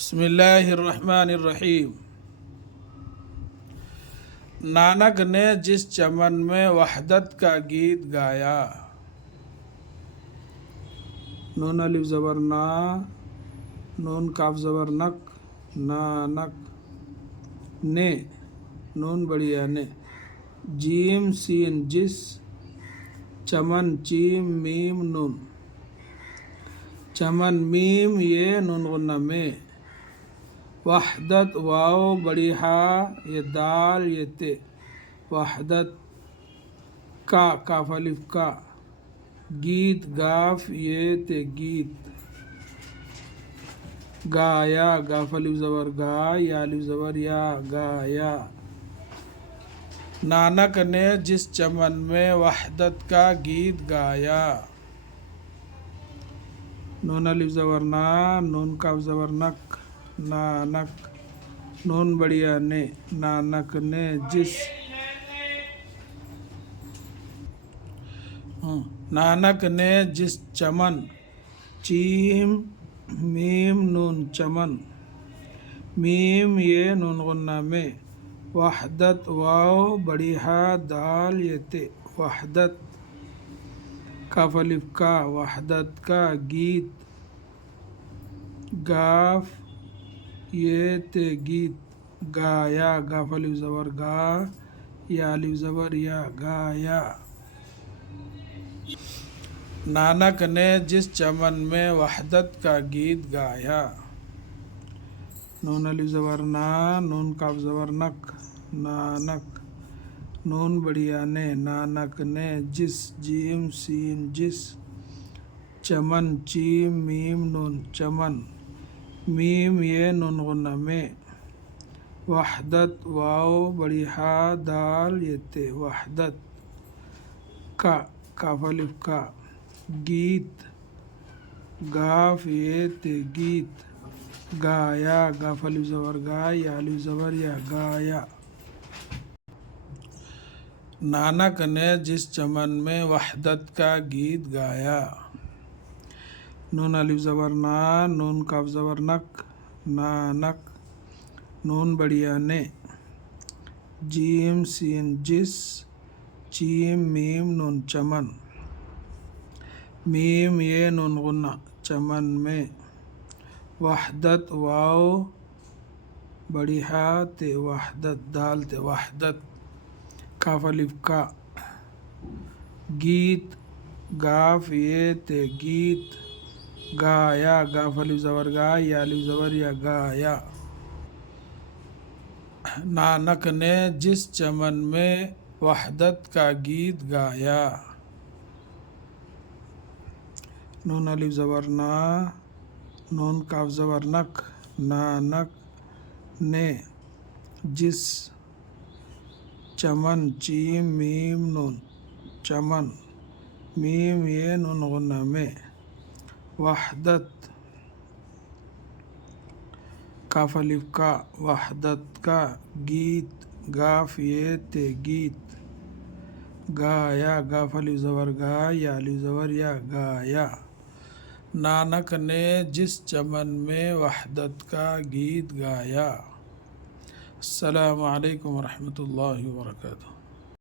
بسم اللہ الرحمن الرحیم۔ نانک نے جس چمن میں وحدت کا گیت گایا۔ نون الف زبر نا، نون کاف زبر نک، نانک، نے، نون بڑیا نے، جیم سین جس، چمن چیم میم نون، چمن میم یہ نون غنہ میں، وحدت واو بڑی ہا یہ دال یہ تے، وحدت کا کاف الف کا، گیت گاف یہ تے گیت، گایا گاف الف زبر گا یا الف زبر یا گایا۔ نانک نے جس چمن میں وحدت کا گیت گایا۔ نون الف زبر نا، نون کاف زبر نک، نانک، نون بڑیا نے، نانک نے جس، نانک نے جس چمن، چیم میم نون چمن، میم یہ نون غنہ میں، وحدت واو بڑی ہا دال یہ تے، وحدت کاف الف کا، وحدت کا، گیت گاف یہ تے گیت، گایا گاف الف زبر گا یا الف زبر یا گایا۔ نانک نے جس چمن میں وحدت کا گیت گایا۔ نون الف زبر نا، نون کاف زبر نک، نانک، نون بڑیا نے، نانک نے جس، جیم سین جس، چمن چیم میم نون چمن، میم یہ نون غنہ میں، وحدت واو بڑی ہا دال یہ تے، وحدت کا کاف الف کا، گیت گاف یہ تے گیت، گایا گاف الف زبر گا یا الف زبر یا گایا۔ نانک نے جس چمن میں وحدت کا گیت گایا۔ نون الف زبر نا، نون کاف زبر نک، نانک، نون بڑیا نے، جیم سین جس، چیم میم نون چمن، میم یہ نون غنہ چمن میں، وحدت واو بڑی ہا تے، وحدت دال تے، وحدت کاف الف کا، گیت گاف یہ تے گیت، گایا گاف الف زبر گا یا الف زبر یا گایا۔ نانک نے جس چمن میں وحدت کا گیت گایا۔ نون الف زبر نا، نون کاف زبر نک، نانک، نے، جس، چمن چیم میم نون چمن، میم یہ نون غنہ میں، وحدت کاف الف کا، وحدت کا، گیت گاف یہ تے گیت، گایا گاف الف زبر گا یا الف زبر یا گایا۔ نانک نے جس چمن میں وحدت کا گیت گایا۔ السلام علیکم ورحمۃ اللہ وبرکاتہ۔